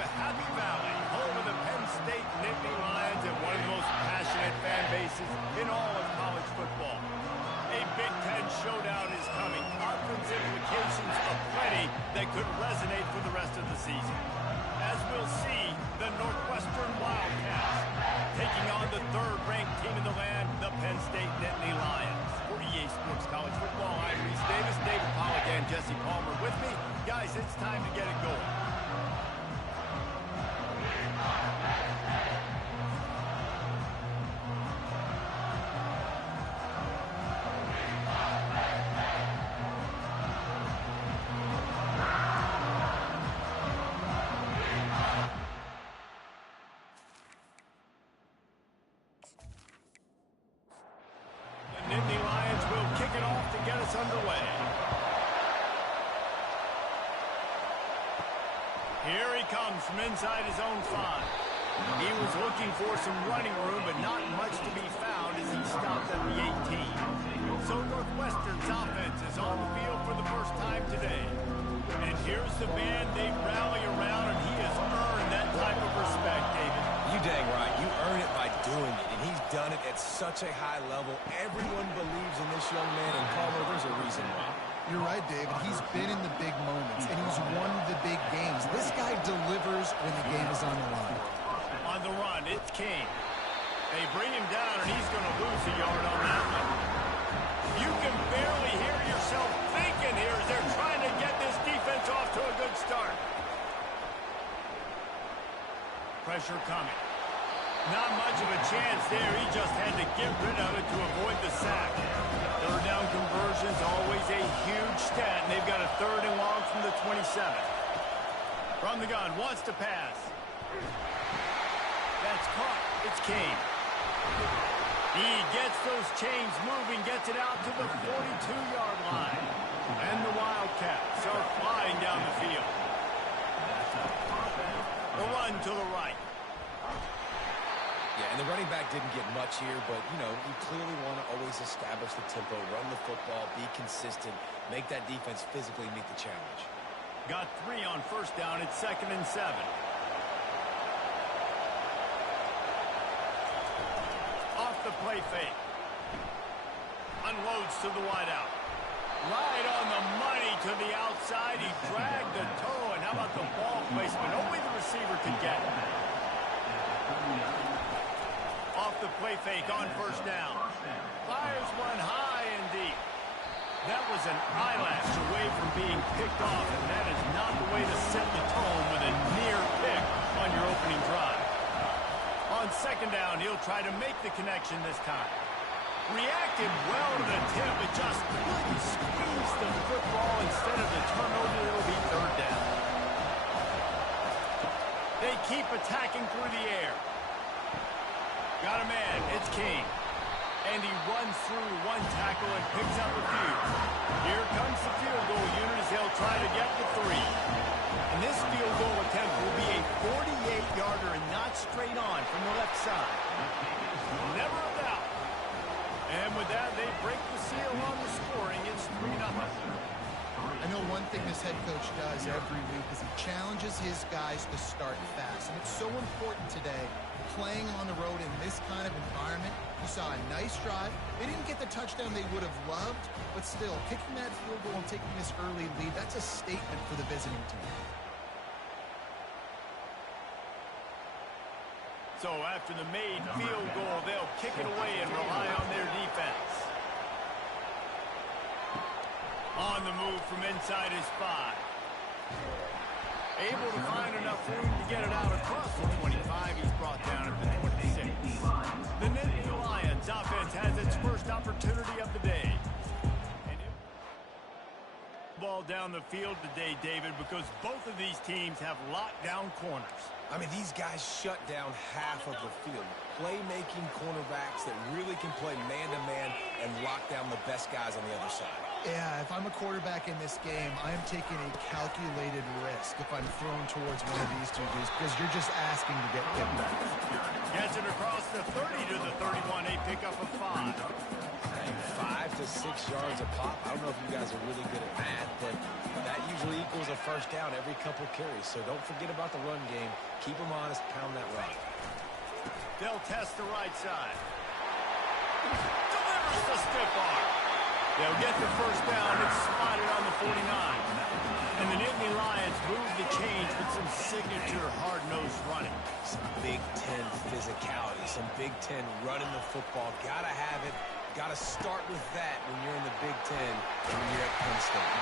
to Happy Valley, home of the Penn State Nittany Lions and one of the most passionate fan bases in all of college football. A Big Ten showdown is coming. Conference implications aplenty that could resonate for the rest of the season. As we'll see, the Northwestern Wildcats taking on the third-ranked team in the land, the Penn State Nittany Lions. For EA Sports College Football, I'm Reese Davis, David Pollack, and Jesse Palmer with me. Guys, it's time to get it going. Underway. Here he comes from inside his own 5. He was looking for some running room, but not much to be found as he stopped at the 18. So Northwestern's offense is on the field for the first time today. And here's the man they rally around, and he has earned that type of respect, David. You dang right. You earn it by doing it, and he's done it at such a high level. Everyone believes in this young man, and Palmer, there's a reason why. You're right, David. He's been in the big moments, and he's won the big games. This guy delivers when the game is on the line. On the run, it's King. They bring him down, and he's going to lose a yard on that one. You can barely hear yourself thinking here as they're trying to get this defense off to a good start. Pressure coming. Not much of a chance there. He just had to get rid of it to avoid the sack. Third down conversions, always a huge stat, and they've got a 3rd and long from the 27. From the gun, wants to pass. That's caught. It's Kane. He gets those chains moving, gets it out to the 42-yard line. And the Wildcats are flying down the field. The run to the right. Yeah, and the running back didn't get much here, but, you know, you clearly want to always establish the tempo, run the football, be consistent, make that defense physically meet the challenge. Got 3 on first down. It's 2nd and 7. Off the play fake. Unloads to the wideout. Right on the money to the outside. He dragged the toe, and how about the ball placement? Only the receiver could get it. Off the play fake on first down. Fires one high and deep. That was an eyelash away from being picked off, and that is not the way to set the tone with a near pick on your opening drive. On 2nd down, he'll try to make the connection this time. Reacted well to the tip, but just couldn't squeeze the football. Instead of the turnover, it'll be 3rd down. They keep attacking through the air. Got a man. It's King. And he runs through one tackle and picks up a few. Here comes the field goal unit as they'll try to get the 3. And this field goal attempt will be a 48-yarder and not straight on from the left side. Never a doubt. And with that, they break the seal on the scoring. It's 3-0. I know one thing this head coach does every week is he challenges his guys to start fast. And it's so important today, playing on the road in this kind of environment. You saw a nice drive. They didn't get the touchdown they would have loved, but still, kicking that field goal and taking this early lead, that's a statement for the visiting team. So after the made field goal, they'll kick it away and rely on their defense. On the move from inside his 5. Able to find enough room to get it out across the 25. He's brought down at the 26. The Nittany Lions offense has its first opportunity of the day. Ball down the field today, David, because both of these teams have lockdown corners. I mean, these guys shut down half of the field. Playmaking cornerbacks that really can play man-to-man and lock down the best guys on the other side. Yeah, if I'm a quarterback in this game, I am taking a calculated risk if I'm thrown towards one of these two dudes because you're just asking to get hit back. Gets it across the 30 to the 31, a pickup of 5. 5 to to 6 yards a pop. I don't know if you guys are really good at math, but that usually equals a first down every couple carries. So don't forget about the run game. Keep them honest, pound that rock. They'll test the right side. Delivers the stiff arm. They'll get the first down. It's spotted on the 49. And the Nittany Lions move the change with some signature hard-nosed running. Some Big Ten physicality, some Big Ten running the football. Gotta have it. Gotta start with that when you're in the Big Ten and when you're at Penn State.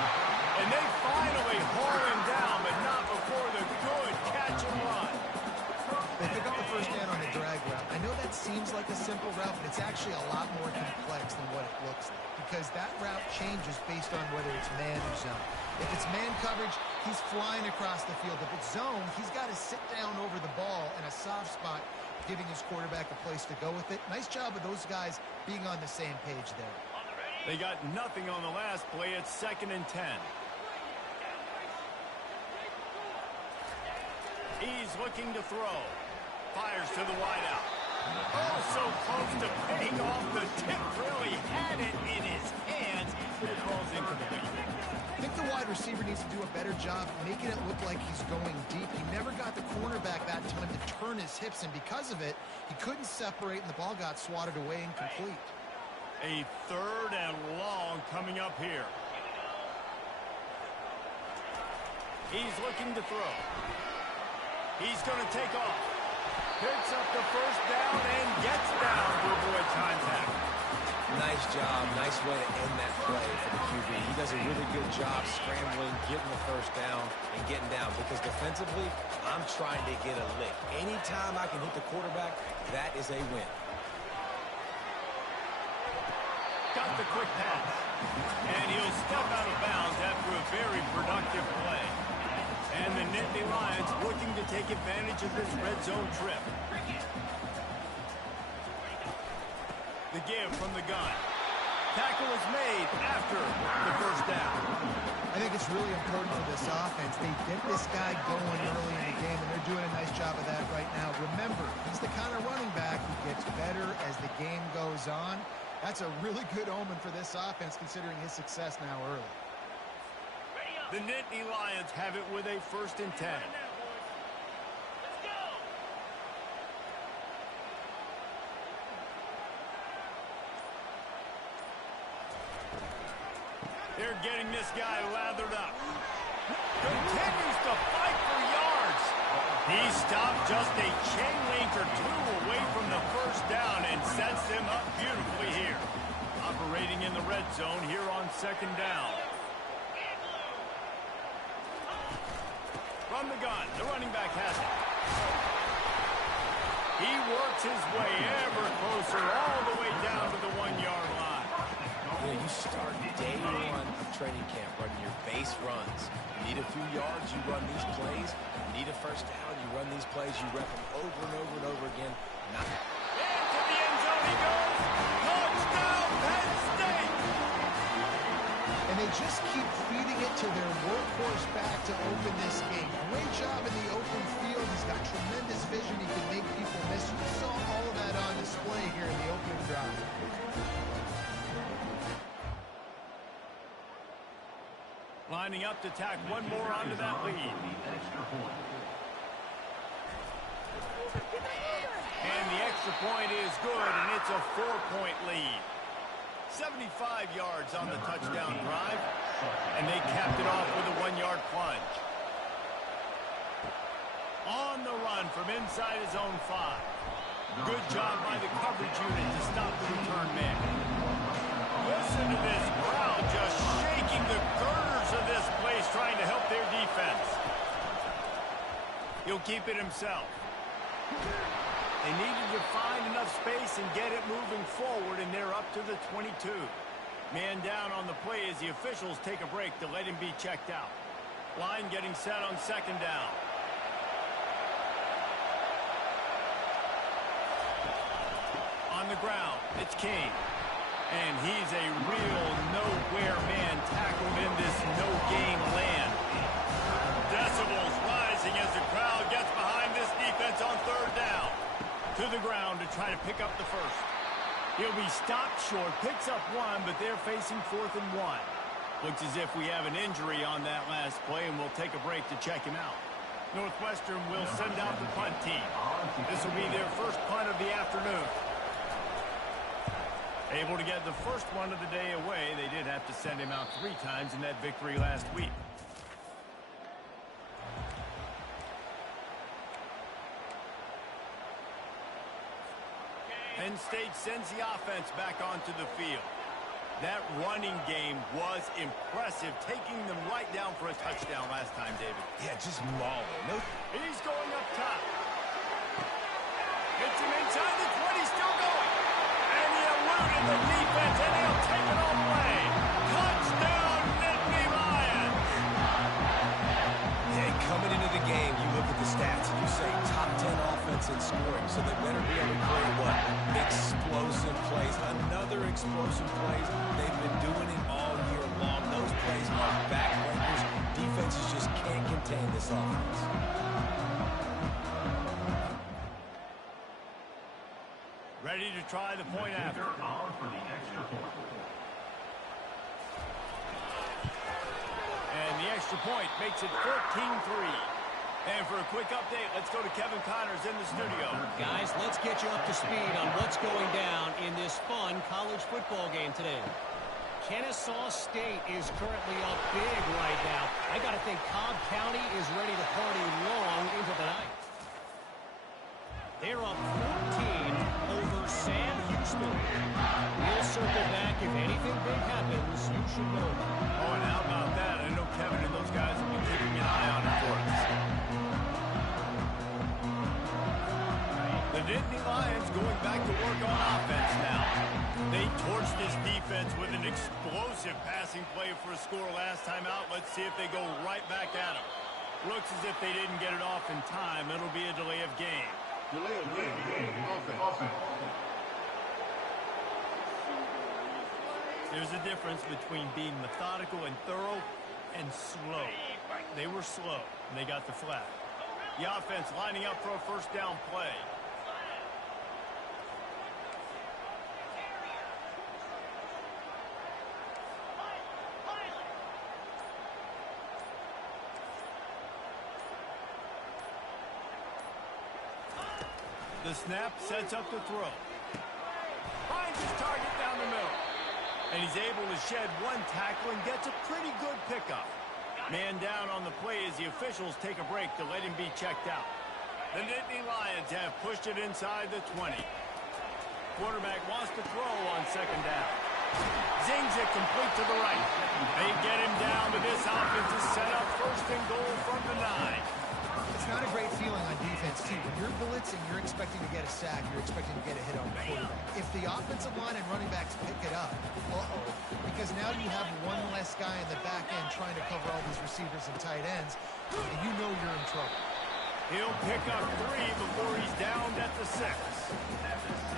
And they finally haul him down, but not before the good catch and run. They pick up the first down on a drag route. I know that seems like a simple route, but it's actually a lot more complex than what it looks like, because that route changes based on whether it's man or zone. If it's man coverage, he's flying across the field. If it's zone, he's got to sit down over the ball in a soft spot, giving his quarterback a place to go with it. Nice job of those guys being on the same page there. They got nothing on the last play. It's 2nd and 10. He's looking to throw. Fires to the wideout. Oh, so close to paying off the tip. Really had it in his hands, but it falls incomplete. I think the wide receiver needs to do a better job making it look like he's going deep. He never got the cornerback that time to turn his hips, and because of it, he couldn't separate, and the ball got swatted away incomplete. A 3rd and long coming up here. He's looking to throw. He's going to take off. Picks up the first down and gets down to avoid contact. Nice job. Nice way to end that play for the QB. He does a really good job scrambling, getting the first down, and getting down. Because defensively, I'm trying to get a lick. Anytime I can hit the quarterback, that is a win. Got the quick pass. And he'll step out of bounds after a very productive play. And the Nittany Lions looking to take advantage of this red zone trip. The give from the gun. Tackle is made after the first down. I think it's really important for this offense. They get this guy going early in the game, and they're doing a nice job of that right now. Remember, he's the kind of running back who gets better as the game goes on. That's a really good omen for this offense, considering his success now early. The Nittany Lions have it with a 1st and 10. They're getting this guy lathered up. Continues to fight for yards. He stopped just a chain link or 2 away from the first down and sets them up beautifully here. Operating in the red zone here on 2nd down. From the gun, the running back has it. He works his way ever closer all the way down to the 1-yard line. You know, you start day 1 of training camp running your base runs. You need a few yards, you run these plays. You need a first down, you run these plays. You rep them over and over and over again. Into the end zone he goes. Touchdown, Penn State! And they just keep feeding it to their workhorse back to open this game. Great job in the open field. He's got tremendous vision. He can make people miss. You saw all of that on display here in the opening drive. Lining up to tack one more onto that lead. And the extra point is good, and it's a 4-point lead. 75 yards on the touchdown drive, and they capped it off with a 1-yard plunge. On the run from inside his own 5. Good job by the coverage unit to stop the return man. Listen to this crowd just shaking the girders of this place, trying to help their defense. He'll keep it himself. They needed to find enough space and get it moving forward, and they're up to the 22. Man down on the play as the officials take a break to let him be checked out. Line getting set on 2nd down. On the ground, it's King. And he's a real nowhere man tackled in this no-gain land. Decibels rising as the crowd gets behind this defense on 3rd down. To the ground to try to pick up the first. He'll be stopped short, picks up one, but they're facing 4th and 1. Looks as if we have an injury on that last play, and we'll take a break to check him out. Northwestern will send out the punt team. This will be their first punt of the afternoon. Able to get the first one of the day away. They did have to send him out 3 times in that victory last week. Penn State sends the offense back onto the field. That running game was impressive, taking them right down for a touchdown last time, David. Yeah, just mauling. He's going up top. Hits him inside the 20, still going. And he eluded the defense, and he'll take it all the way. Touchdown, Nittany Lions. Yeah, coming into the game, you look at the stats and you say top 10 offense in scoring, so they better be able to create what? Explosive plays. Another explosive plays. They've been doing it all year long. Those plays are backbreakers. Defenses just can't contain this offense. Ready to try the point after. And the extra point makes it 14-3. And for a quick update, let's go to Kevin Connors in the studio. Guys, let's get you up to speed on what's going down in this fun college football game today. Kennesaw State is currently up big right now. I got to think Cobb County is ready to party long into the night. They're up 14 over Sam Houston. We'll circle back. If anything big happens, you should know about it. Oh, and how about that? I know Kevin and those guys will be keeping an eye on it for us. The Nittany Lions going back to work on offense now. They torched this defense with an explosive passing play for a score last time out. Let's see if they go right back at them. Looks as if they didn't get it off in time. It'll be a delay of game. Delay of game. Offense. There's a difference between being methodical and thorough and slow. They were slow, and they got the flag. The offense lining up for a first down play. The snap sets up the throw. Finds his target down the middle. And he's able to shed one tackle and gets a pretty good pickup. Man down on the play as the officials take a break to let him be checked out. The Nittany Lions have pushed it inside the 20. Quarterback wants to throw on second down. Zings it complete to the right. They get him down, but this offense is set up first and goal from the 9. It's not a great feeling on defense, too. When you're blitzing, you're expecting to get a sack. You're expecting to get a hit on the quarterback. If the offensive line and running backs pick it up, because now you have one less guy in the back end trying to cover all these receivers and tight ends, and you know you're in trouble. He'll pick up 3 before he's downed at the 6.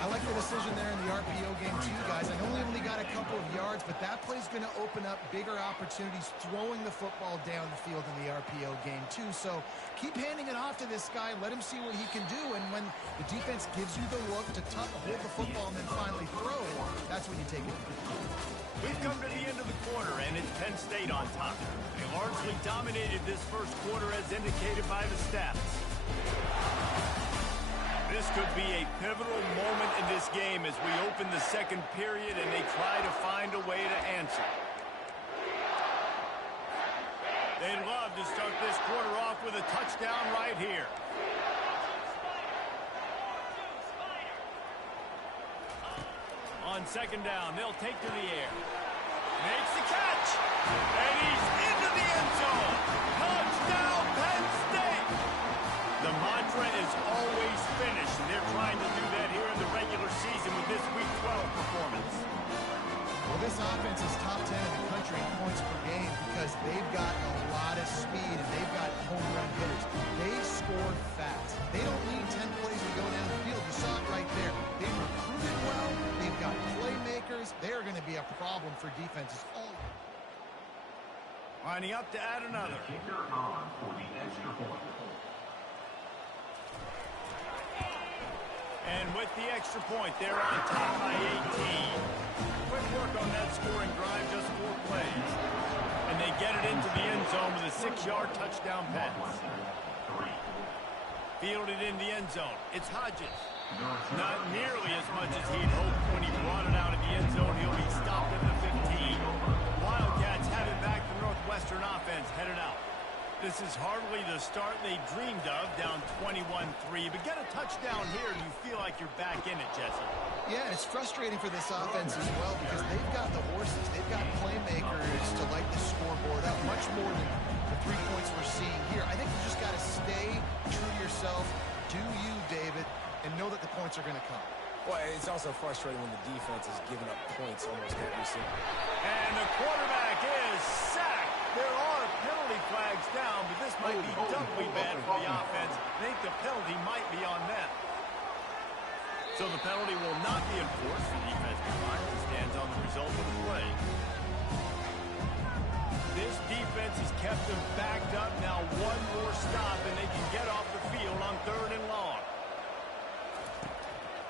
I like the decision there in the RPO game, too, guys. I know he only got a couple of yards, but that play's going to open up bigger opportunities throwing the football down the field in the RPO game, too. So keep handing it off to this guy. Let him see what he can do. And when the defense gives you the look to hold the football and then finally throw it, that's when you take it. We've come to the end of the quarter, and it's Penn State on top. They largely dominated this first quarter as indicated by the stats. This could be a pivotal moment in this game as we open the second period and they try to find a way to answer. They'd love to start this quarter off with a touchdown right here. On second down, they'll take to the air. Makes the catch. And he's into the end zone. Touchdown, Penn State. The mantra is always finish, and they're trying to do that here in the regular season with this Week 12 performance. Well, this offense is top 10 in the country in points per game because they've got a lot of speed and they've got home run hitters. They've scored fast. They don't need 10 plays to go down the field. You saw it right there. They recruited well. They've got playmakers. They're going to be a problem for defenses all. Lining up to add another. Kicker on for the extra point. And with the extra point, they're on top by 18. Quick work on that scoring drive, just 4 plays. And they get it into the end zone with a 6-yard touchdown pass. Fielded in the end zone. It's Hodges. Not nearly as much as he'd hoped when he brought it out of the end zone. He'll be stopped at the 15. Wildcats have it back. The Northwestern offense headed out. This is hardly the start they dreamed of, down 21-3. But get a touchdown here, and you feel like you're back in it, Jesse. Yeah, it's frustrating for this offense as well because they've got the horses. They've got playmakers to light the scoreboard up much more than the 3 points we're seeing here. I think you just got to stay true to yourself, do you, David, and know that the points are going to come. Well, it's also frustrating when the defense is giving up points almost every single. And the quarterback is sacked. There are penalty flags down, but this might be doubly bad for the offense. I think the penalty might be on them. So the penalty will not be enforced. The defensive line stands on the result of the play. This defense has kept them backed up. Now one more stop, and they can get off the field on 3rd and long.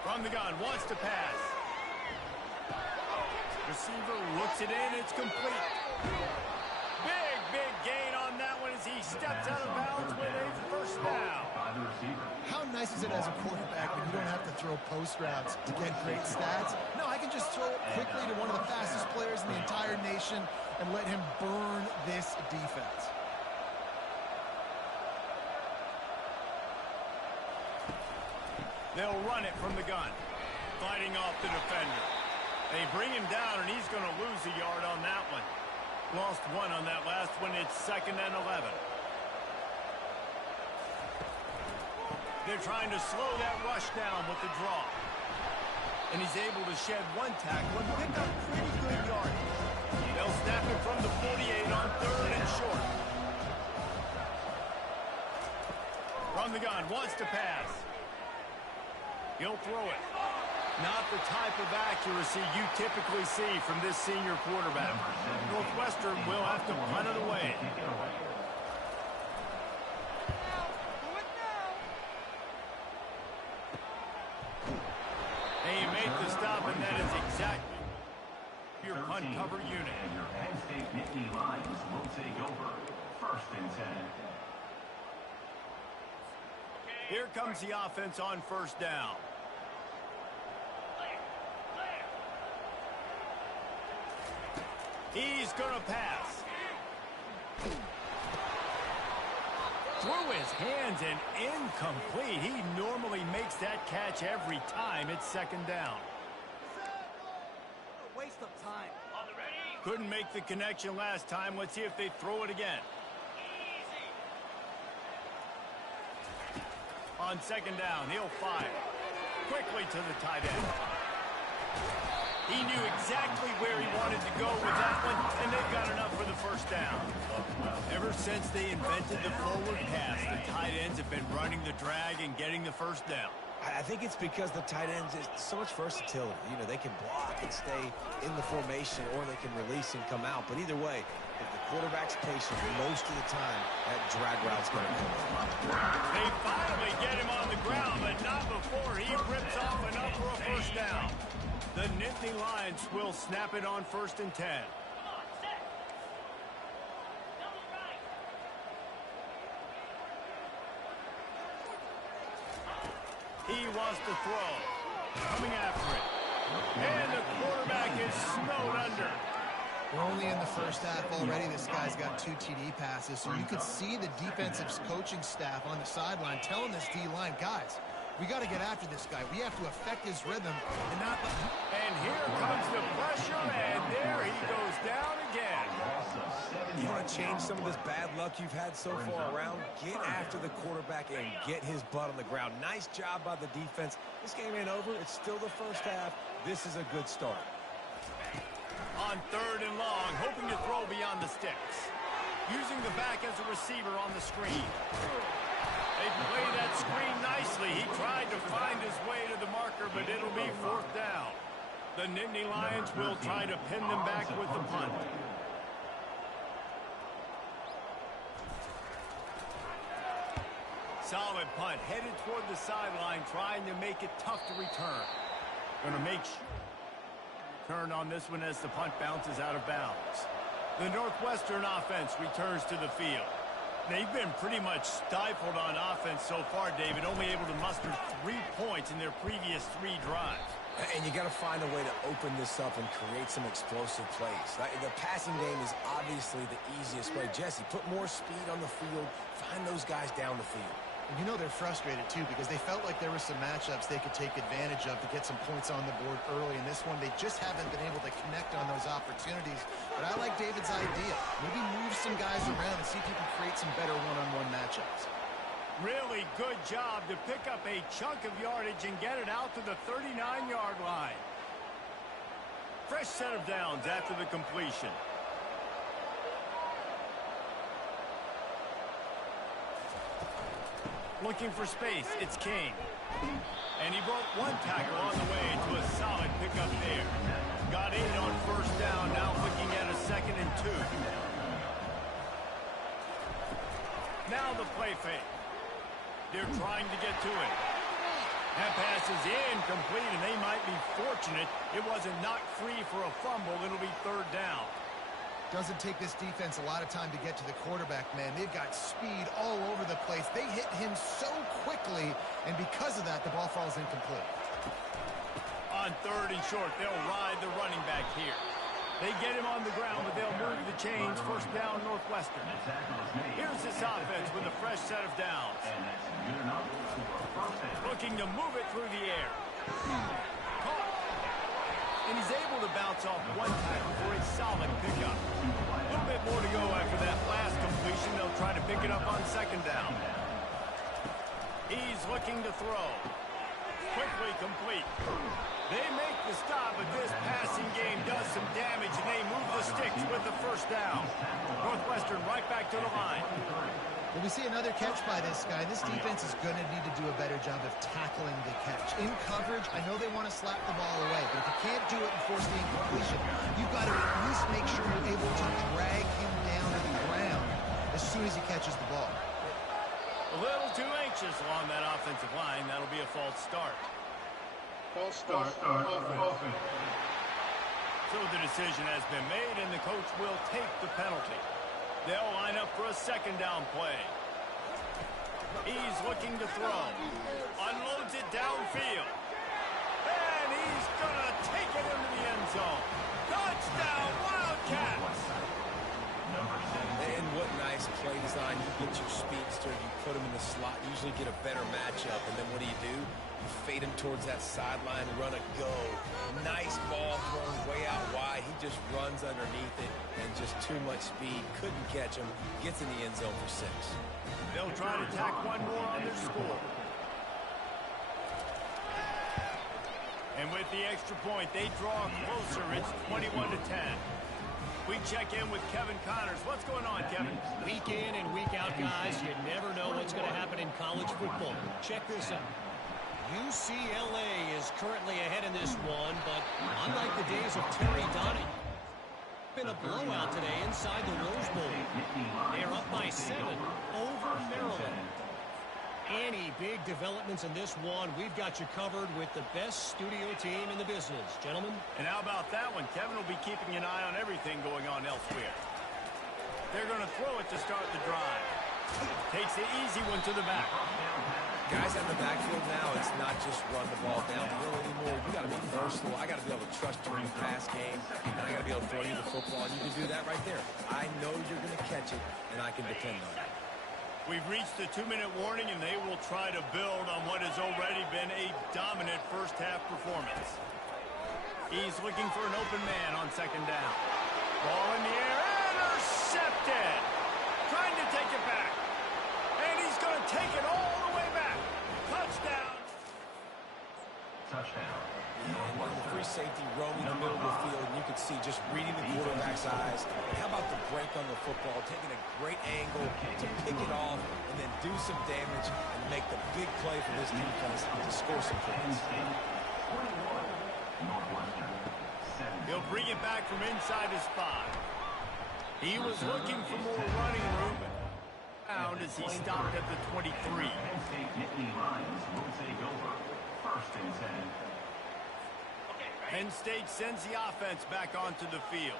From the gun, wants to pass. Receiver looks it in. It's complete. Big gain on that one as he steps out of bounds with a first down. How nice is it as a quarterback when you don't have to throw post routes to get great stats? No, I can just throw it quickly to one of the fastest players in the entire nation and let him burn this defense. They'll run it from the gun. Fighting off the defender. They bring him down, and he's going to lose a yard on that one. Lost 1 on that last one. It's 2nd and 11. They're trying to slow that rush down with the draw. And he's able to shed 1 tackle and pick up pretty good yardage. They'll snap it from the 48 on 3rd and short. From the gun, wants to pass. He'll throw it. Not the type of accuracy you typically see from this senior quarterback. Northwestern will have to punt it away. And you make the stop, and that is exactly your punt cover unit. And your Penn State Nittany Lions will take over 1st and 10. Here comes the offense on 1st down. He's going to pass. Through his hands and incomplete. He normally makes that catch every time. It's 2nd down. Waste of time. Couldn't make the connection last time. Let's see if they throw it again. On 2nd down, he'll fire. Quickly to the tight end. He knew exactly where he wanted to go with that one, and they've got enough for the 1st down. Ever since they invented the forward pass, the tight ends have been running the drag and getting the 1st down. I think it's because the tight ends is so much versatility. You know, they can block and stay in the formation, or they can release and come out. But either way, if the quarterback's patient, most of the time, that drag route's going to come up. They finally get him on the ground, but not before he rips off enough for a 1st down. The Nittany Lions will snap it on 1st and 10. He wants to throw. Coming after it. And the quarterback is snowed under. We're only in the 1st half already. This guy's got 2 TD passes, so you could see the defensive coaching staff on the sideline telling this D-line, guys, we got to get after this guy. We have to affect his rhythm and not let him. And here comes the pressure, and there he goes down again. You want to change some of this bad luck you've had so far around? Get after the quarterback and get his butt on the ground. Nice job by the defense. This game ain't over. It's still the 1st half. This is a good start. On 3rd and long, hoping to throw beyond the sticks. Using the back as a receiver on the screen. They play that screen nicely. He tried to find his way to the marker, but it'll be 4th down. The Nittany Lions will try to pin them back with the punt. Solid punt, headed toward the sideline, trying to make it tough to return. Going to make sure turn on this one as the punt bounces out of bounds. The Northwestern offense returns to the field. They've been pretty much stifled on offense so far, David, only able to muster 3 points in their previous 3 drives. And you got to find a way to open this up and create some explosive plays. The passing game is obviously the easiest way. Jesse, put more speed on the field. Find those guys down the field. And you know they're frustrated, too, because they felt like there were some matchups they could take advantage of to get some points on the board early. In this one, they just haven't been able to connect on those opportunities. But I like David's idea. Maybe move some guys around and see if you can create some better one-on-one matchups. Really good job to pick up a chunk of yardage and get it out to the 39-yard line. Fresh set of downs after the completion. Looking for space, it's King. And he broke 1 tackle on the way to a solid pickup there. Got 8 on first down, now looking at a 2nd and 2. Now the play fake. They're trying to get to it. That pass is incomplete, and they might be fortunate it wasn't knocked free for a fumble. It'll be 3rd down. Doesn't take this defense a lot of time to get to the quarterback, man. They've got speed all over the place. They hit him so quickly, and because of that, the ball falls incomplete. On 3rd and short, they'll ride the running back here. They get him on the ground, but they'll move the chains. 1st down, Northwestern. Here's this offense with a fresh set of downs. Looking to move it through the air. Caught. And he's able to bounce off 1 tackle for a solid pickup. A little bit more to go after that last completion. They'll try to pick it up on 2nd down. He's looking to throw. Quickly complete. They make the stop, but this passing game does some damage, and they move the sticks with the 1st down. Northwestern right back to the line. Well, we see another catch by this guy. This defense is going to need to do a better job of tackling the catch. In coverage, I know they want to slap the ball away, but if you can't do it and force the incompletion, you've got to at least make sure you're able to drag him down to the ground as soon as he catches the ball. A little too anxious along that offensive line. That'll be a false start. False start. Offense. So the decision has been made, and the coach will take the penalty. They'll line up for a 2nd down play. He's looking to throw. Unloads it downfield. And he's going to take it into the end zone. Touchdown, Wildcats! And what nice play design. You get your speedster, you put him in the slot, usually get a better matchup, and then what do? You fade him towards that sideline, run a go. Nice ball thrown way out wide. He just runs underneath it, and just too much speed. Couldn't catch him. Gets in the end zone for 6. They'll try to tack 1 more on their score. And with the extra point, they draw closer. It's 21-10. We check in with Kevin Connors. What's going on, Kevin? Week in and week out, guys. You never know what's going to happen in college football. Check this out. UCLA is currently ahead in this one, but unlike the days of Terry Donahue, been a blowout today inside the Rose Bowl. They're up by 7 over Maryland. Any big developments in this one, we've got you covered with the best studio team in the business. Gentlemen? And how about that one? Kevin will be keeping an eye on everything going on elsewhere. They're going to throw it to start the drive. Takes the easy one to the back. Guys in the backfield now, it's not just run the ball downhill anymore. You got to be versatile. I got to be able to trust you in the pass game, and I got to be able to throw you the football, and you can do that right there. I know you're going to catch it, and I can depend on it. We've reached the 2-minute warning, and they will try to build on what has already been a dominant first-half performance. He's looking for an open man on 2nd down. Ball in the air, intercepted! Trying to take it back. And he's going to take it all the way back. Touchdown. And the free safety roaming the middle of the field, and you can see just reading the quarterback's eyes. And how about the break on the football, taking a great angle to pick it off and then do some damage and make the big play for this defense to score some points. He'll bring it back from inside his spot. He was looking for more running room, as he stopped at the 23. Nittany Lions will take over. 1st and 10. Penn State sends the offense back onto the field.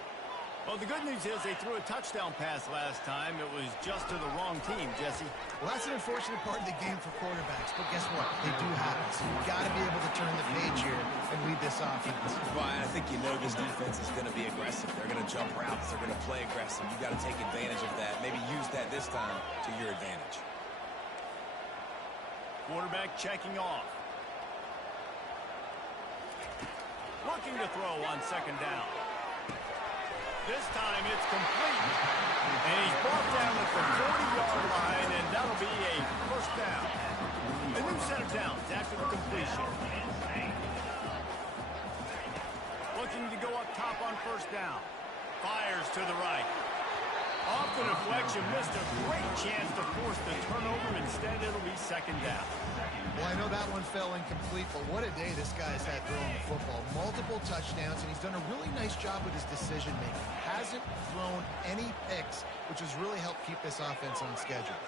Well, the good news is they threw a touchdown pass last time. It was just to the wrong team, Jesse. Well, that's an unfortunate part of the game for quarterbacks, but guess what? They do happen. So you've got to be able to turn the page here and lead this offense. Brian, I think you know this defense is going to be aggressive. They're going to jump routes. They're going to play aggressive. You got to take advantage of that. Maybe use that this time to your advantage. Quarterback checking off. Looking to throw on 2nd down. This time it's complete. And he's brought down at the 40-yard line, and that'll be a 1st down. A new set of downs after the completion. Looking to go up top on 1st down. Fires to the right. Off the deflection, missed a great chance to force the turnover. Instead, it'll be 2nd down. Well, I know that one fell incomplete, but what a day this guy's had throwing the football. Multiple touchdowns, and he's done a really nice job with his decision-making. Hasn't thrown any picks, which has really helped keep this offense on schedule.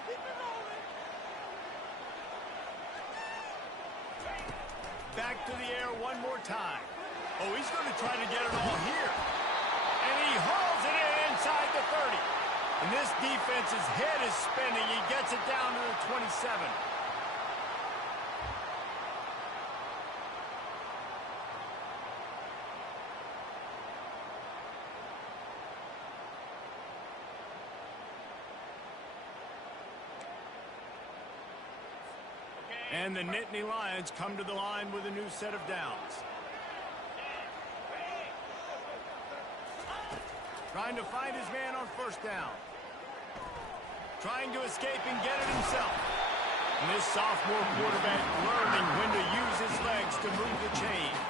Back to the air one more time. Oh, he's going to try to get it all here. And he hauls it in inside the 30. And this defense's head is spinning. He gets it down to the 27. And the Nittany Lions come to the line with a new set of downs. Trying to find his man on 1st down. Trying to escape and get it himself. And this sophomore quarterback learning when to use his legs to move the chains.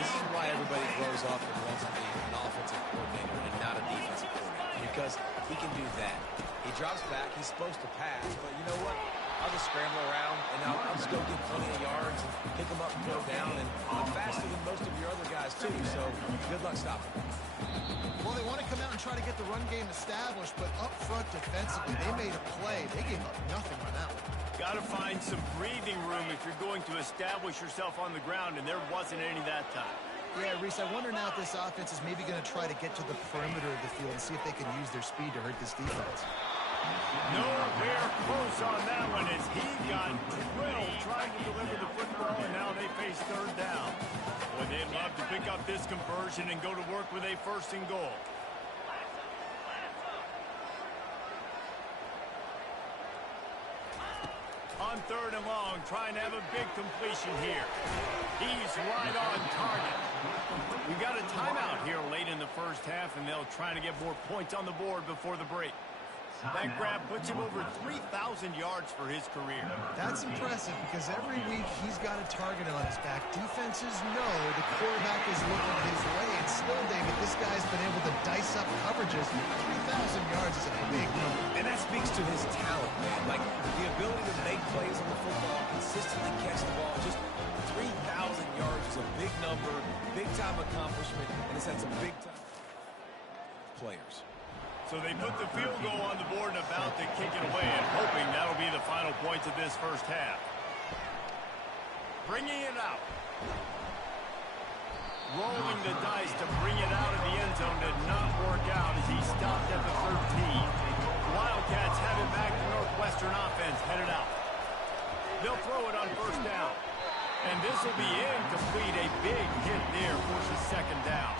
This is why everybody grows up and wants to be an offensive coordinator and not a defensive coordinator, because he can do that. He drops back. He's supposed to pass, but you know what? I'll just scramble around, and I'll just go get plenty of yards and pick them up and go down. And I'm faster than most of your other guys, too, so good luck stopping. Well, they want to come out and try to get the run game established, but up front defensively, they made a play. They gave up nothing on that one. Got to find some breathing room if you're going to establish yourself on the ground, and there wasn't any that time. Yeah, Reese, I wonder now if this offense is maybe going to try to get to the perimeter of the field and see if they can use their speed to hurt this defense. Nowhere close on that one as he got drilled trying to deliver the football, and now they face 3rd down. Boy, they'd love to pick up this conversion and go to work with a 1st and goal. On 3rd and long, trying to have a big completion here. He's right on target. We got a timeout here late in the 1st half, and they'll try to get more points on the board before the break. That grab puts him over 3,000 yards for his career. That's impressive because every week he's got a target on his back. Defenses know the quarterback is looking his way. And still, David, this guy's been able to dice up coverages. 3,000 yards is a big number. And that speaks to his talent, man. Like, the ability to make plays on the football, consistently catch the ball. Just 3,000 yards is a big number, big-time accomplishment, and it's had some big-time players. So they put the field goal on the board and about to kick it away, and hoping that'll be the final points of this 1st half. Bringing it out. Rolling the dice to bring it out of the end zone did not work out as he stopped at the 13. Wildcats have it back to Northwestern offense headed out. They'll throw it on 1st down. And this will be incomplete. A big hit there forces 2nd down.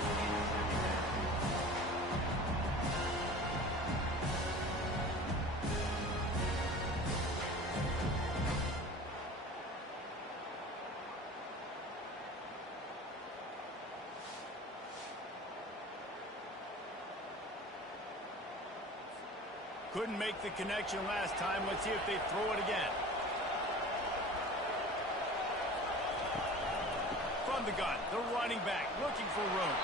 Couldn't make the connection last time. Let's see if they throw it again. From the gun, the running back looking for room.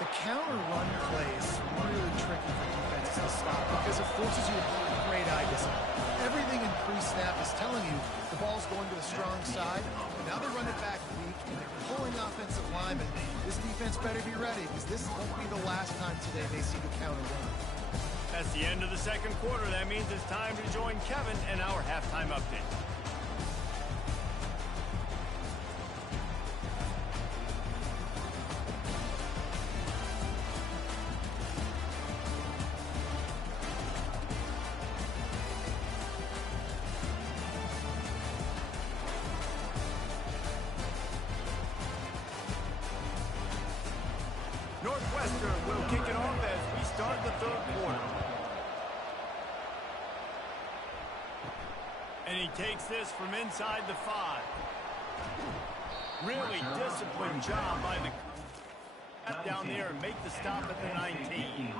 The counter run play is really tricky for defenses to stop because it forces you to have great eye discipline. Everything in pre-snap is telling you the ball's going to the strong side. Now they run it back weak, and they're pulling offensive linemen. This defense better be ready because this won't be the last time today they see the counter run. That's the end of the 2nd quarter. That means it's time to join Kevin and our halftime update. will kick it off as we start the third quarter. And he takes this from inside the 5. Really disciplined job by the down there and make the stop at the 19.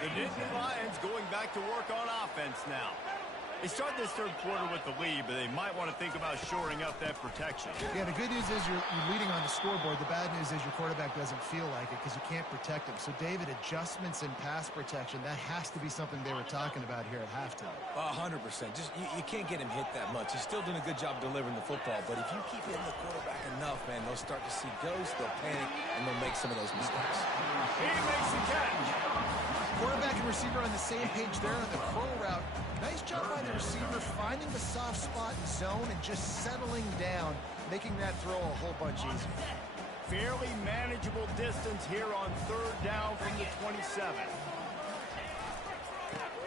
The Nittany Lions going back to work on offense now. They start this third quarter with the lead, but they might want to think about shoring up that protection. Yeah, the good news is you're leading on the scoreboard. The bad news is your quarterback doesn't feel like it because you can't protect him. So, David, adjustments in pass protection, that has to be something they were talking about here at halftime. 100%. Just you can't get him hit that much. He's still doing a good job delivering the football, but if you keep hitting the quarterback enough, man, they'll start to see ghosts, they'll panic, and they'll make some of those mistakes. He makes the catch. Quarterback and receiver on the same page there on the curl route. Nice job by the receiver finding the soft spot in zone and just settling down, making that throw a whole bunch easier. Fairly manageable distance here on third down from the 27.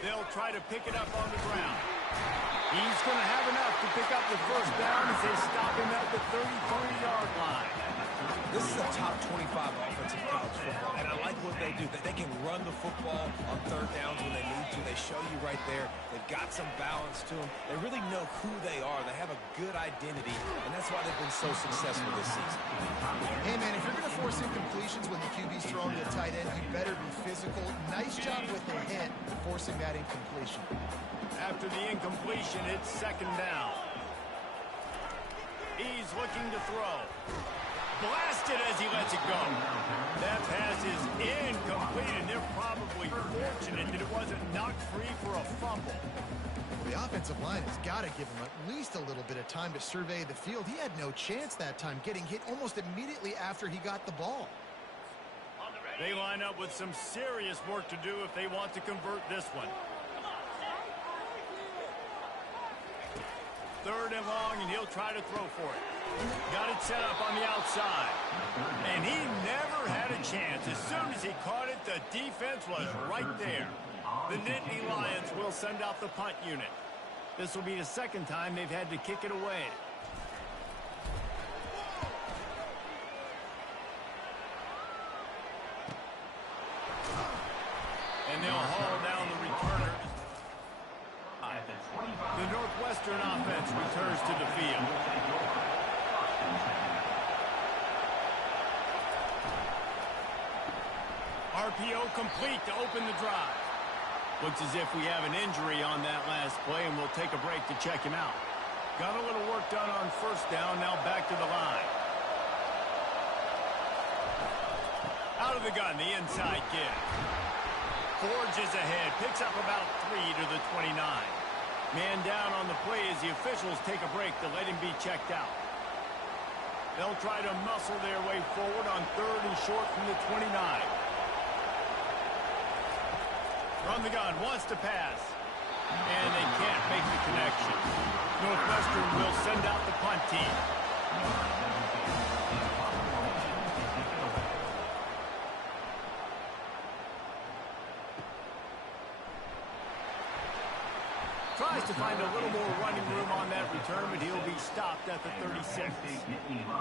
They'll try to pick it up on the ground. He's going to have enough to pick up the first down as they stop him at the 33-yard line. This is a top 25 offense in college football, and I like what they do. They can run the football on third downs when they need to. They show you right there. They've got some balance to them. They really know who they are. They have a good identity, and that's why they've been so successful this season. Hey, man, if you're going to force incompletions when the QB's throwing to a tight end, you better be physical. Nice job with the hit, forcing that incompletion. After the incompletion, it's second down. He's looking to throw. Blasted as he lets it go. That pass is incomplete, and they're probably fortunate that it wasn't knocked free for a fumble. Well, the offensive line has got to give him at least a little bit of time to survey the field. He had no chance that time, getting hit almost immediately after he got the ball. They line up with some serious work to do if they want to convert this one. Third and long, and he'll try to throw for it. Got it set up on the outside. And he never had a chance. As soon as he caught it, the defense was right there. The Nittany Lions will send out the punt unit. This will be the second time they've had to kick it away. And they'll haul down the returner. The Northwestern offense returns to the field. RPO complete to open the drive. Looks as if we have an injury on that last play, and we'll take a break to check him out. Got a little work done on first down, now back to the line. Out of the gun, the inside give. Forges ahead, picks up about 3 to the 29. Man down on the play as the officials take a break to let him be checked out. They'll try to muscle their way forward on third and short from the 29. From the gun, wants to pass. And they can't make the connection. Northwestern will send out the punt team. Tries to find a little more running room on that return, but he'll be stopped at the 36.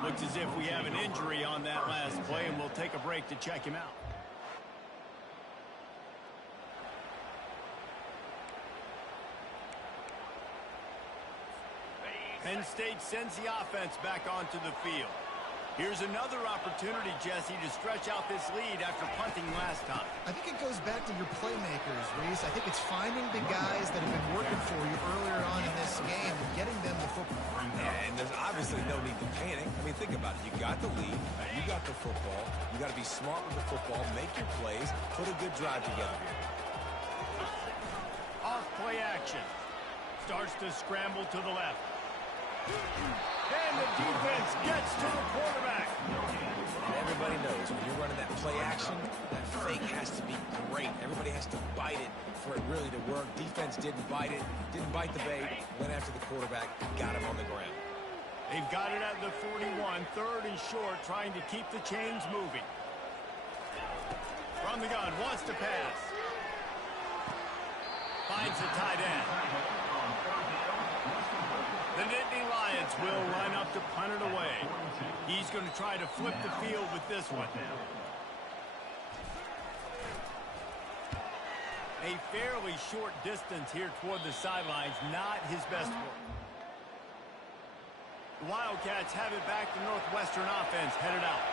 Looks as if we have an injury on that last play, and we'll take a break to check him out. Penn State sends the offense back onto the field. Here's another opportunity, Jesse, to stretch out this lead after punting last time. I think it goes back to your playmakers, Reese. I think it's finding the guys that have been working for you earlier on in this game and getting them the football. And there's obviously no need to panic. I mean, think about it. You got the lead. You got the football. You got to be smart with the football. Make your plays. Put a good drive together here. Off play action. Starts to scramble to the left. And the defense gets to the quarterback. And everybody knows when you're running that play action, that fake has to be great. Everybody has to bite it for it really to work. Defense didn't bite it, didn't bite the bait, went after the quarterback, got him on the ground. They've got it at the 41, third and short, trying to keep the chains moving. From the gun, wants to pass. Finds the tight end. The Nittany Lions will line up to punt it away. He's going to try to flip the field with this one. A fairly short distance here toward the sidelines, not his best work. The Wildcats have it back to Northwestern offense headed out.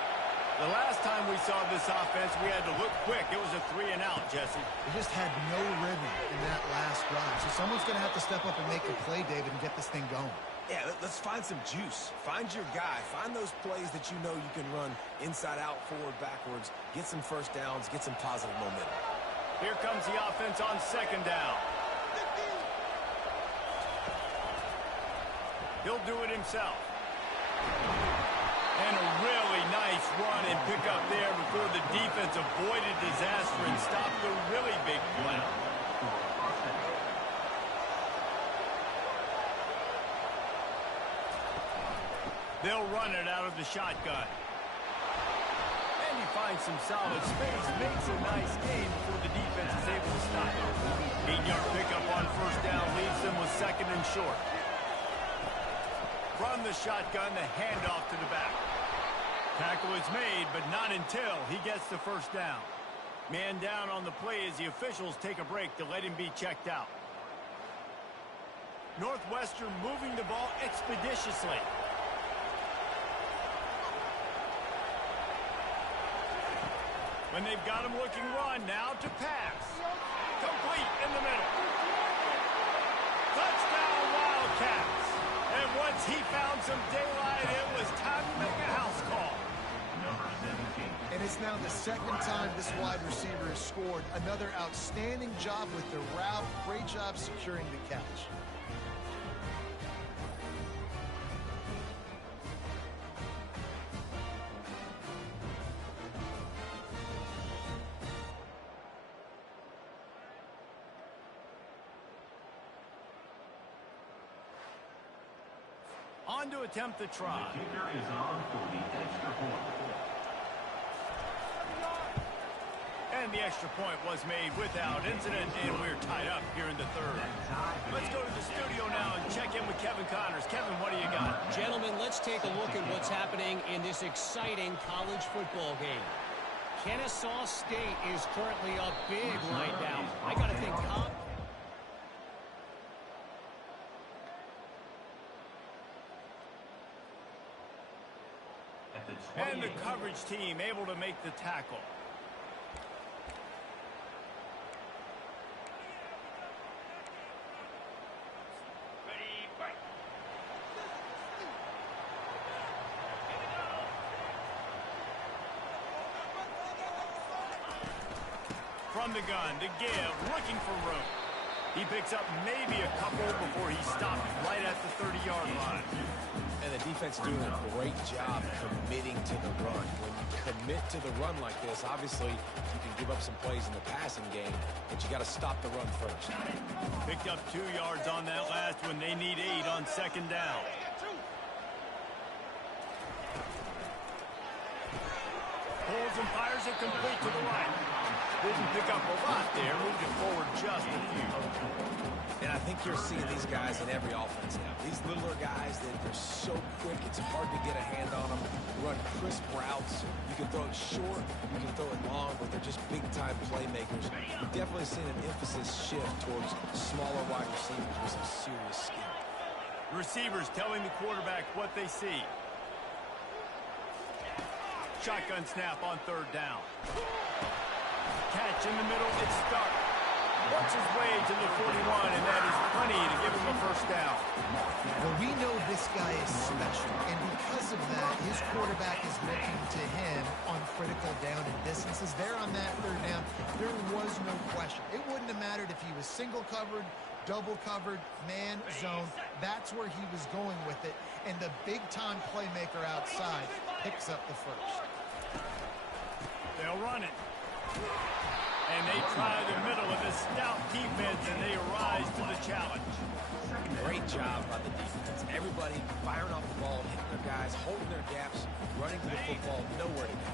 The last time we saw this offense, we had to look quick. It was a 3-and-out, Jesse. They just had no rhythm in that last drive. So someone's going to have to step up and make the play, David, and get this thing going. Yeah, let's find some juice. Find your guy. Find those plays that you know you can run inside out, forward, backwards. Get some first downs. Get some positive momentum. Here comes the offense on second down. He'll do it himself. And a really nice run and pick up there before the defense avoided disaster and stopped the really big play. They'll run it out of the shotgun. And he finds some solid space, makes a nice gain before the defense is able to stop it. 8-yard pickup on first down leaves them with second and short. From the shotgun, the handoff to the back. Tackle is made, but not until he gets the first down. Man down on the play as the officials take a break to let him be checked out. Northwestern moving the ball expeditiously. When they've got him looking run, now to pass. Complete in the middle. Touchdown Wildcats. And once he found some daylight, it was time to make a house call. Number 17. And it's now the second time this wide receiver has scored. Another outstanding job with the route. Great job securing the catch. On to attempt the try. The kicker is on for the extra point. And the extra point was made without incident, and we're tied up here in the third. Let's go to the studio now and check in with Kevin Connors. Kevin, what do you got? Gentlemen, let's take a look at what's happening in this exciting college football game. Kennesaw State is currently up big right now. I got to think And the coverage team able to make the tackle. From the gun to give, looking for room. He picks up maybe a couple before he stopped right at the 30-yard line. And the defense doing a great job committing to the run. When you commit to the run like this, obviously you can give up some plays in the passing game, but you got to stop the run first. Picked up 2 yards on that last one. They need 8 on second down. Pulls and fires it complete to the right. Didn't pick up a lot there. Moved it forward just a few. And I think you're seeing these guys in every offense now. These littler guys, they're so quick, it's hard to get a hand on them. Run crisp routes. You can throw it short, you can throw it long, but they're just big-time playmakers. You've definitely seen an emphasis shift towards smaller wide receivers with some serious skill. Receivers telling the quarterback what they see. Shotgun snap on third down. Catch in the middle, it's Stark. Works his way to the 41, and that is plenty to give him a first down. Well, we know this guy is special, and because of that, his quarterback is looking to him on critical down and distances. There on that third down, there was no question. It wouldn't have mattered if he was single covered, double covered, man, zone. That's where he was going with it, and the big-time playmaker outside picks up the first. They'll run it. And they try the middle of this stout defense, and they rise to the challenge. Great job by the defense. Everybody firing off the ball, hitting their guys, holding their gaps, running to the football, nowhere to go.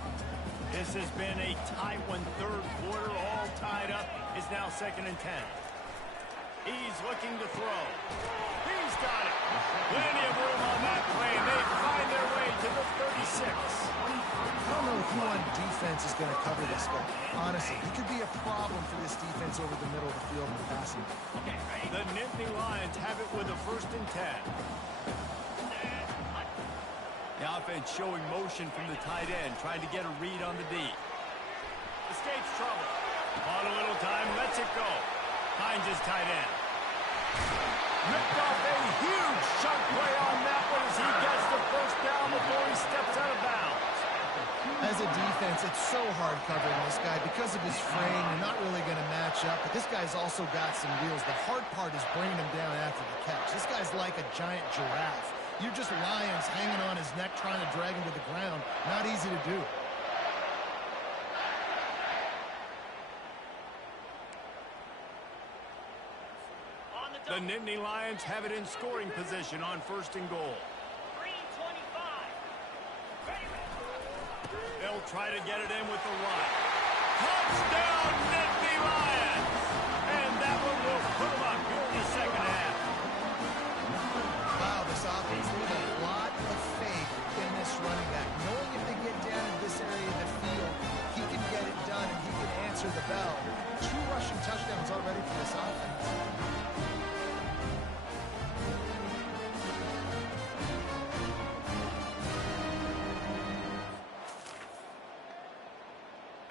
This has been a tight one, third quarter, all tied up. It's now 2nd and 10. He's looking to throw. He's got it. Plenty of room on that play, and they find their way to the 36. I don't know if you on defense defense is going to cover this guy. Honestly, he could be a problem for this defense over the middle of the field in the passing game. The Nittany Lions have it with a 1st and 10. The offense showing motion from the tight end, trying to get a read on the D. Escapes trouble. On a little time, lets it go. Finds his tight end. Ripped off a huge chunk play on that one as he gets the 1st down before he steps out of bounds. As a defense, it's so hard covering this guy because of his frame. You're not really going to match up, but this guy's also got some wheels. The hard part is bringing him down after the catch. This guy's like a giant giraffe. You're just lions hanging on his neck trying to drag him to the ground. Not easy to do. The Nittany Lions have it in scoring position on 1st and goal. They'll try to get it in with the run. Touchdown, Nittany Lions! And that one will put them up here in the 2nd half. Wow, this offense, there's a lot of faith in this running back. Knowing if they get down in this area of the field, he can get it done and he can answer the bell. 2 rushing touchdowns already for this offense.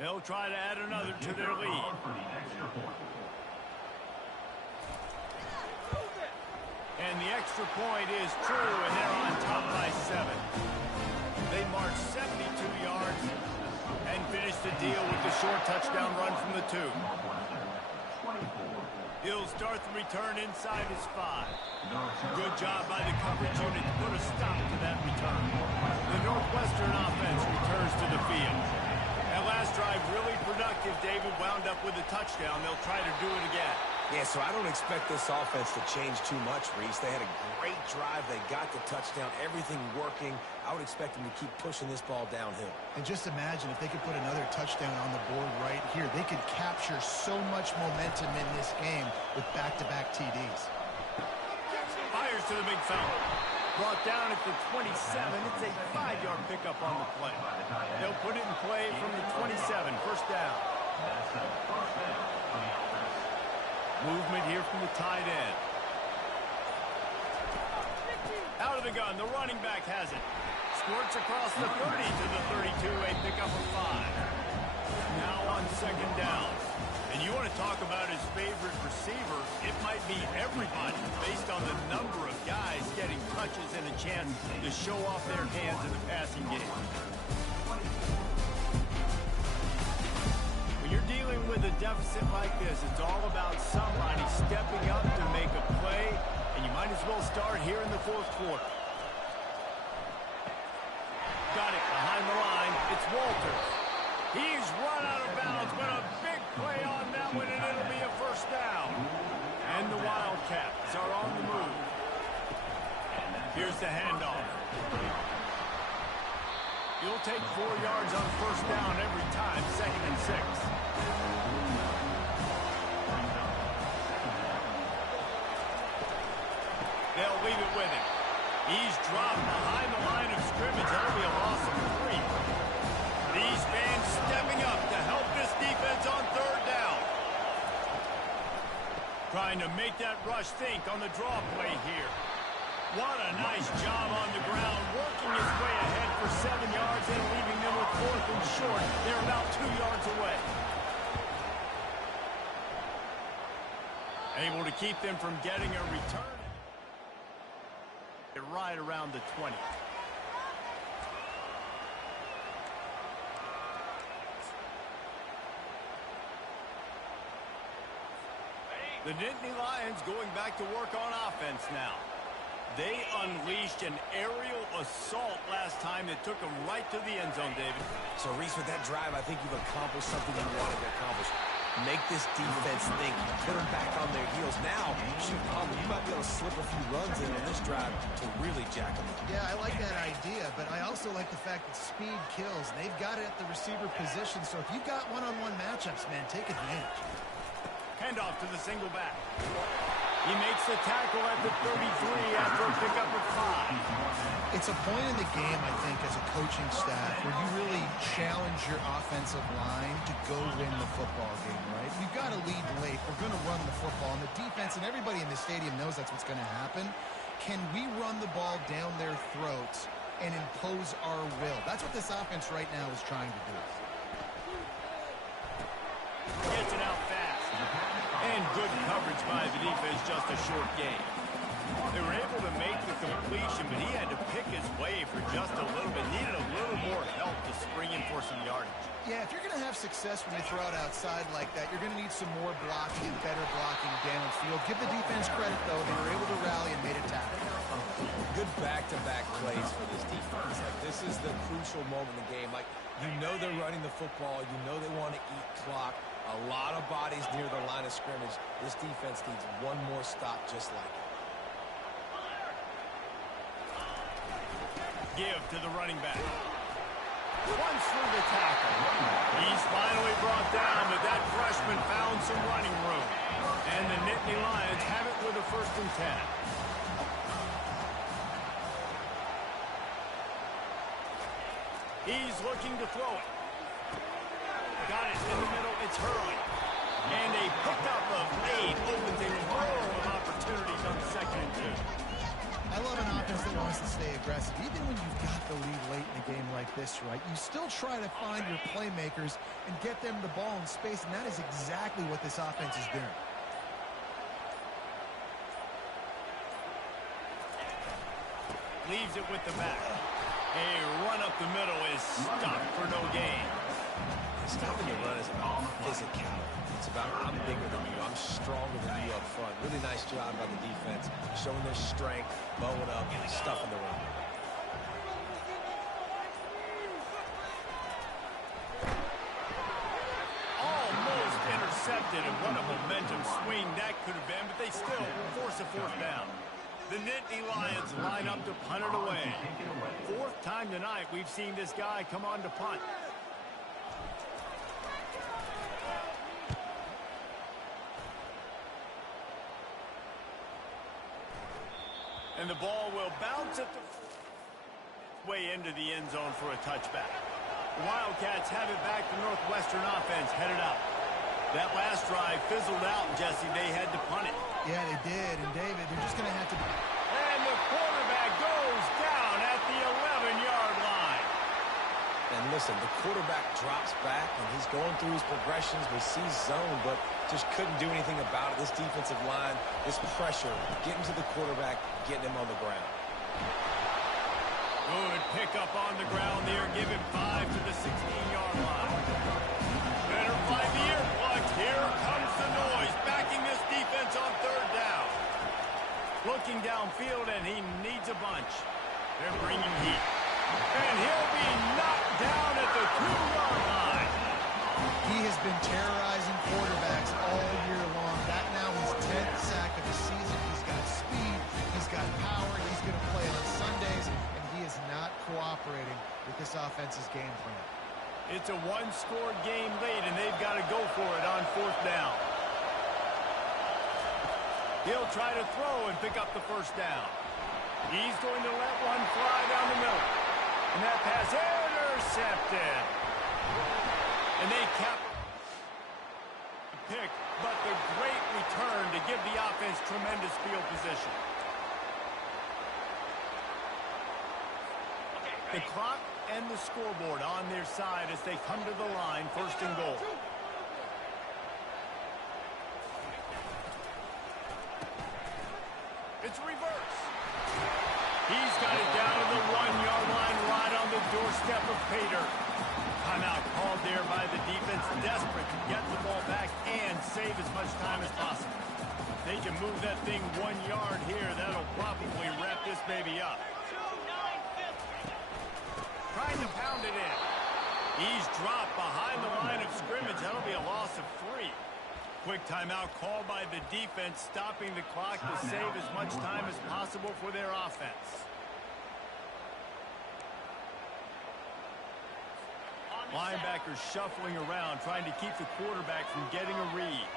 They'll try to add another to their lead. And the extra point is true, and they're on top by 7. They march 72 yards and finish the deal with the short touchdown run from the 2. He'll start the return inside his 5. Good job by the coverage unit to put a stop to that return. The Northwestern offense returns to the field. That last drive really productive. David wound up with a touchdown. They'll try to do it again. Yeah, so I don't expect this offense to change too much, Reese. They had a great drive. They got the touchdown. Everything working. I would expect them to keep pushing this ball downhill. And just imagine if they could put another touchdown on the board right here. They could capture so much momentum in this game with back-to-back TDs. Fires to the big fella. Brought down at the 27. It's a 5-yard pickup on the play. They'll put it in play from the 27. 1st down. Movement here from the tight end. Out of the gun. The running back has it. Squirts across the 30 to the 32. A pickup of 5. Now on 2nd down. And you want to talk about his favorite receiver, it might be everybody based on the number of guys getting touches and a chance to show off their hands in the passing game. When you're dealing with a deficit like this, it's all about somebody stepping up to make a play, and you might as well start here in the 4th quarter. Got it behind the line. It's Walters. He's run out of bounds, but a big play on that one, and it'll be a 1st down. And the Wildcats are on the move. Here's the handoff. You'll take 4 yards on 1st down every time, 2nd and 6. They'll leave it with him. He's dropped behind the line of scrimmage. That'll be a loss of 3. These fans stepping up to help this defense on 3rd down. Trying to make that rush think on the draw play here. What a nice job on the ground, working his way ahead for 7 yards and leaving them with 4th and short. They're about 2 yards away. Able to keep them from getting a return. They're right around the 20. The Nittany Lions going back to work on offense now. They unleashed an aerial assault last time that took them right to the end zone, David. So, Reese, with that drive, I think you've accomplished something you wanted to accomplish. Make this defense think. Put them back on their heels. Now, shoot, you might be able to slip a few runs in on this drive to really jack them up. Yeah, I like that idea, but I also like the fact that speed kills. They've got it at the receiver position, so if you've got one-on-one matchups, man, take advantage. Handoff to the single back. He makes the tackle at the 33 after a pickup of 5. It's a point in the game, I think, as a coaching staff where you really challenge your offensive line to go win the football game, right? We've got to lead late. We're going to run the football. And the defense and everybody in the stadium knows that's what's going to happen. Can we run the ball down their throats and impose our will? That's what this offense right now is trying to do. Gets it out fast. And good coverage by the defense, just a short game. They were able to make the completion, but he had to pick his way for just a little bit. Needed a little more help to spring in for some yardage. Yeah, if you're going to have success when you throw it outside like that, you're going to need some more blocking and better blocking downfield. Give the defense credit, though. They were able to rally and made a tackle. Good back-to-back plays for this defense. Like, this is the crucial moment in the game. Like, you know they're running the football. You know they want to eat clock. A lot of bodies near the line of scrimmage. This defense needs one more stop just like it. Give to the running back. Runs through the tackle. He's finally brought down, but that freshman found some running room. And the Nittany Lions have it with a 1st and 10. He's looking to throw it. Got it in the middle. It's Hurley. And a pickup of 8 opens a world of opportunities on 2nd and 2. I love an offense that wants to stay aggressive. Even when you've got the lead late in a game like this, right, you still try to find your playmakers and get them the ball in space, and that is exactly what this offense is doing. Leaves it with the back. A run up the middle is stopped for no gain. Stopping the run is about physicality. It's about I'm bigger than you, I'm stronger than you up front. Really nice job by the defense, showing their strength, bowing up, stuffing the run. Almost intercepted, and what a momentum swing that could have been, but they still force a 4th down. The Nittany Lions line up to punt it away. 4th time tonight we've seen this guy come on to punt. And the ball will bounce at the way into the end zone for a touchback. The Wildcats have it back to Northwestern offense headed out. That last drive fizzled out, Jesse. They had to punt it. Yeah, they did. And, David, they're just going to have to... And the quarterback goes down at the 11-yard line. And listen, the quarterback drops back, and he's going through his progressions. We see zone, but just couldn't do anything about it. This defensive line, this pressure, getting to the quarterback, getting him on the ground. Good pickup on the ground there. Give him 5 to the 16-yard line. Better find the earplugs. Here comes the noise, backing this defense on 3rd down. Looking downfield, and he needs a bunch. They're bringing heat. And he'll be knocked down at the 2-yard line. He has been terrorizing quarterbacks all year long. That now his 10th sack of the season. He's got speed. He's got power. He's going to play on Sundays, and he is not cooperating with this offense's game plan. It's a 1-score game late, and they've got to go for it on 4th down. He'll try to throw and pick up the 1st down. He's going to let one fly down the middle. And that pass intercepted. And they cap the pick, but the great return to give the offense tremendous field position. The clock and the scoreboard on their side as they come to the line, 1st and goal. It's reverse. He's got it down to the 1-yard line, right on the doorstep of Pater. Timeout called there by the defense, desperate to get the ball back and save as much time as possible. They can move that thing 1 yard here. That'll probably wrap this baby up. Trying to pound it in. He's dropped behind the line of scrimmage. That'll be a loss of 3. Quick timeout called by the defense, stopping the clock to save as much time as possible for their offense. Linebackers shuffling around, trying to keep the quarterback from getting a read.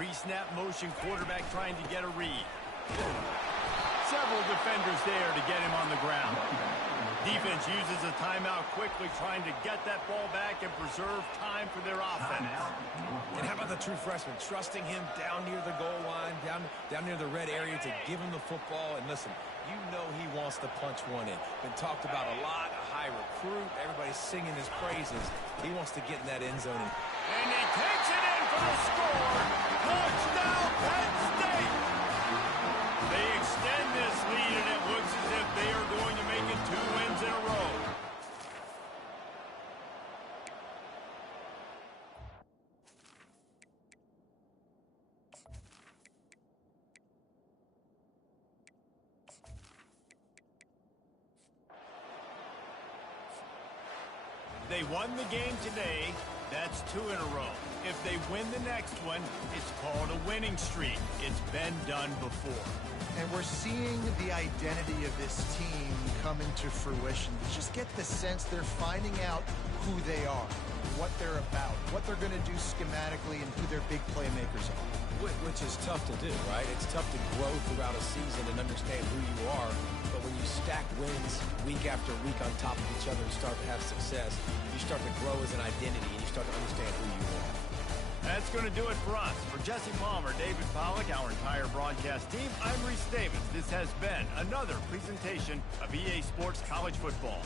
Pre-snap motion quarterback trying to get a read. Several defenders there to get him on the ground. Defense uses a timeout quickly, trying to get that ball back and preserve time for their offense. And how about the true freshman, trusting him down near the goal line, down near the red area to give him the football. And listen, you know he wants to punch one in. Been talked about a lot, a high recruit. Everybody's singing his praises. He wants to get in that end zone. And he takes it in for the score. Touchdown, Penn State! They extend this lead, and it looks as if they are going to make it 2 wins in a row. They won the game today. That's 2 in a row. If they win the next one, it's called a winning streak. It's been done before. And we're seeing the identity of this team come into fruition. You just get the sense they're finding out who they are, what they're about, what they're going to do schematically, and who their big playmakers are. Which is tough to do, right? It's tough to grow throughout a season and understand who you are. But when you stack wins week after week on top of each other and start to have success, you start to grow as an identity and you start to understand who you are. That's going to do it for us. For Jesse Palmer, David Pollack, our entire broadcast team, I'm Reese Davis. This has been another presentation of EA Sports College Football.